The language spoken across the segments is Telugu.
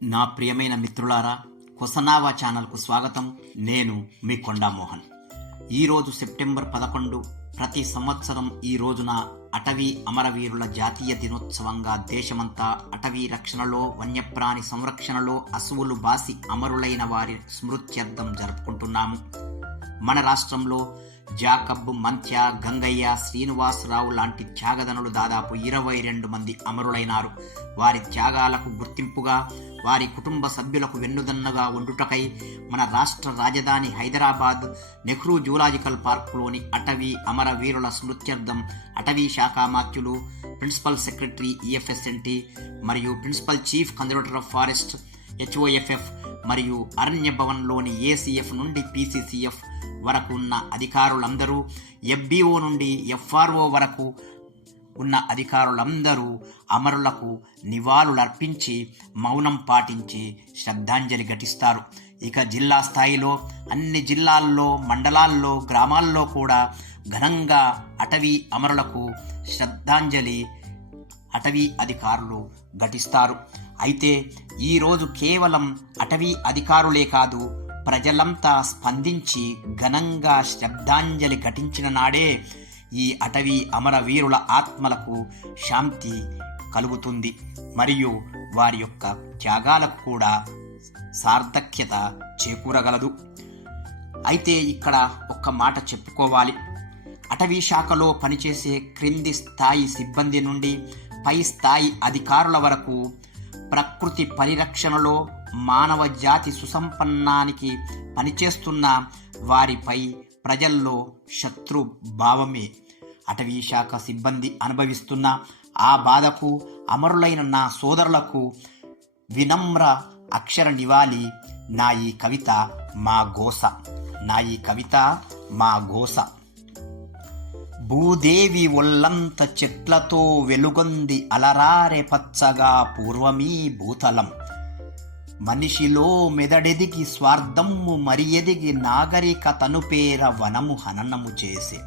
నా ప్రియమైన మిత్రులారా, కొసనావా ఛానల్కు స్వాగతం. నేను మీ కొండా మోహన్. ఈరోజు సెప్టెంబర్ 11. ప్రతి సంవత్సరం ఈ రోజున అటవీ అమరవీరుల జాతీయ దినోత్సవంగా దేశమంతా అటవీ రక్షణలో, వన్యప్రాణి సంరక్షణలో అసువులు బాసి అమరులైన వారి స్మృత్యర్థం జరుపుకుంటున్నాము. మన రాష్ట్రంలో జాకబ్, మంత్య, గంగయ్య, శ్రీనివాసరావు లాంటి త్యాగదనులు దాదాపు 22 మంది అమరులైనారు. వారి త్యాగాలకు గుర్తింపుగా, వారి కుటుంబ సభ్యులకు వెన్నుదన్నుగా ఉండుటకై మన రాష్ట్ర రాజధాని హైదరాబాద్ నెహ్రూ జూలాజికల్ పార్కులోని అటవీ అమరవీరుల స్మృత్యర్థం అటవీ శాఖ మాత్యులు, ప్రిన్సిపల్ సెక్రటరీ ఈఎఫ్ఎస్ఎన్టీ మరియు principal chief conservator of forest HOFF మరియు అరణ్య భవన్లోని ఏసీఎఫ్ నుండి పీసీసీఎఫ్ వరకు ఉన్న అధికారులందరూ, ఎఫ్బిఓ నుండి ఎఫ్ఆర్ఓ వరకు ఉన్న అధికారులందరూ అమరులకు నివాళులర్పించి మౌనం పాటించి శ్రద్ధాంజలి ఘటిస్తారు. ఇక జిల్లా స్థాయిలో అన్ని జిల్లాల్లో, మండలాల్లో, గ్రామాల్లో కూడా ఘనంగా అటవీ అమరులకు శ్రద్ధాంజలి అటవీ అధికారులు ఘటిస్తారు. అయితే ఈరోజు కేవలం అటవీ అధికారులే కాదు, ప్రజలంతా స్పందించి ఘనంగా శ్రద్ధాంజలి ఘటించిన నాడే ఈ అటవీ అమరవీరుల ఆత్మలకు శాంతి కలుగుతుంది మరియు వారి యొక్క త్యాగాలకు కూడా సార్థక్యత చేకూరగలదు. అయితే ఇక్కడ ఒక్క మాట చెప్పుకోవాలి. అటవీ శాఖలో పనిచేసే క్రింది స్థాయి సిబ్బంది నుండి పై స్థాయి అధికారుల వరకు ప్రకృతి పరిరక్షణలో మానవ జాతి సుసంపన్నానికి పనిచేస్తున్న వారిపై ప్రజల్లో శత్రు భావమే. అటవీ శాఖ సిబ్బంది అనుభవిస్తున్న ఆ బాధకు అమరులైన నా సోదరులకు వినమ్ర అక్షర నివాళి నా ఈ కవిత మా గోస. నా ఈ కవిత మా గోస. భూదేవి ఒల్లంత చెట్లతో వెలుగొంది అలరారె పచ్చగా పూర్వమీ భూతలం. మనిషిలో మెదడెదిగి స్వార్థమ్ము మరి ఎదిగి నాగరికతను పేర వనము హననము చేసే.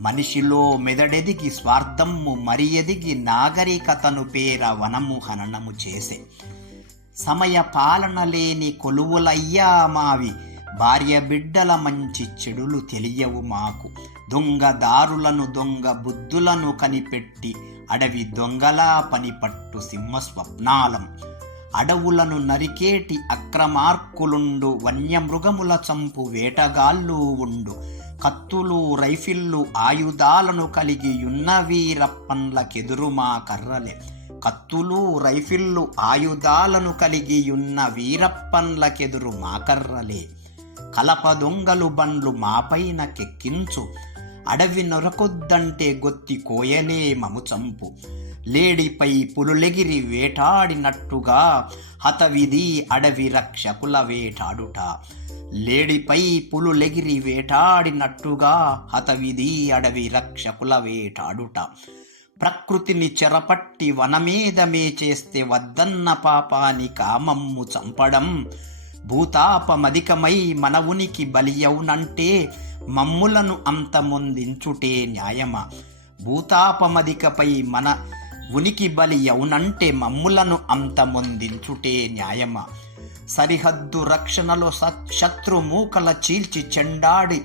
మనిషిలో మెదడెదిగి స్వార్థమ్ము మరి ఎదిగి నాగరికతను పేర వనము హననము చేసే. సమయ పాలన లేని కొలువులయ్యా మావి, భార్య బిడ్డల మంచి చెడులు తెలియవు మాకు. దొంగదారులను దొంగ బుద్ధులను కనిపెట్టి అడవి దొంగలా పనిపట్టు సింహ స్వప్నాలం. అడవులను నరికేటి అక్రమార్కులుండు, వన్యమృగముల చంపు వేటగాళ్ళు ఉండు. కత్తులు రైఫిళ్ళు ఆయుధాలను కలిగి యున్న వీరప్పన్లకెదురు మా కర్రలే. కత్తులు రైఫిళ్ళు ఆయుధాలను కలిగి యున్న వీరప్పన్లకెదురు మా కర్రలే. కలప దొంగలు బండ్లు మాపైన కెక్కించు, అడవి నొరకొద్దంటే గొత్తి కోయలే మము చంపు. లేడిపై పులులెగిరి వేటాడినట్టుగా హతవిధి అడవి రక్షకుల వేటాడుట. లేడిపై పులులెగిరి వేటాడినట్టుగా హతవిధి అడవి రక్షకుల వేటాడుట. ప్రకృతిని చెరపట్టి వనమేదమే చేస్తే వద్దన్న పాపాని కామమ్ము చంపడం. భూతాపమధికమై మన ఉనికి బలియవునంటే మమ్ములను అంతమొందించుటే న్యాయమా. భూతాపమధికపై మన ఉనికి బలి అవునంటే మమ్ములను అంతమొందించుటే న్యాయమా. సరిహద్దు రక్షణలో శత్రు మూకల చీల్చి చెండాడి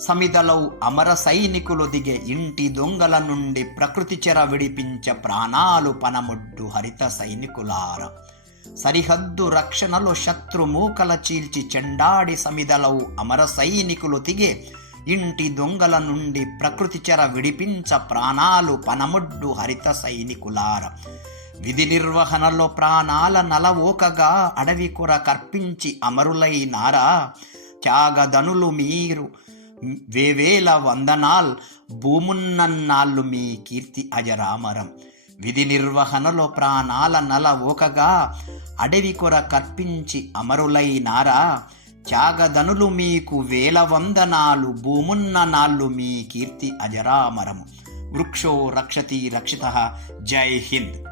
సమిదలౌ అమర సైనికులు దిగే. ఇంటి దొంగల నుండి ప్రకృతి చెర విడిపించ ప్రాణాలు పనముడ్డు హరిత సైనికులార. సరిహద్దు రక్షణలో శత్రు మూకల చీల్చి చెండాడి సమిదలౌ అమర సైనికులు తిగే. ఇంటి దొంగల నుండి ప్రకృతి చెర విడిపించ ప్రాణాలు పనముడ్డు హరిత సైనికులార. విధి నిర్వహణలో ప్రాణాల నలవోకగా అడవి కొర కర్పించి అమరులైనారా. త్యాగదనులు మీరు వేవేల వందనాల్, భూమున్నన్నాళ్ళు మీ కీర్తి అజరామరం. విధి నిర్వహణలో ప్రాణాల నలవోకగా అడవి కొర కర్పించి అమరులైనారా. త్యాగదనులు మీకు వేల వందనాలు, భూమున్న నాళ్ళు మీ కీర్తి అజరామరము. వృక్షో రక్షతి రక్షితః. జై హింద్.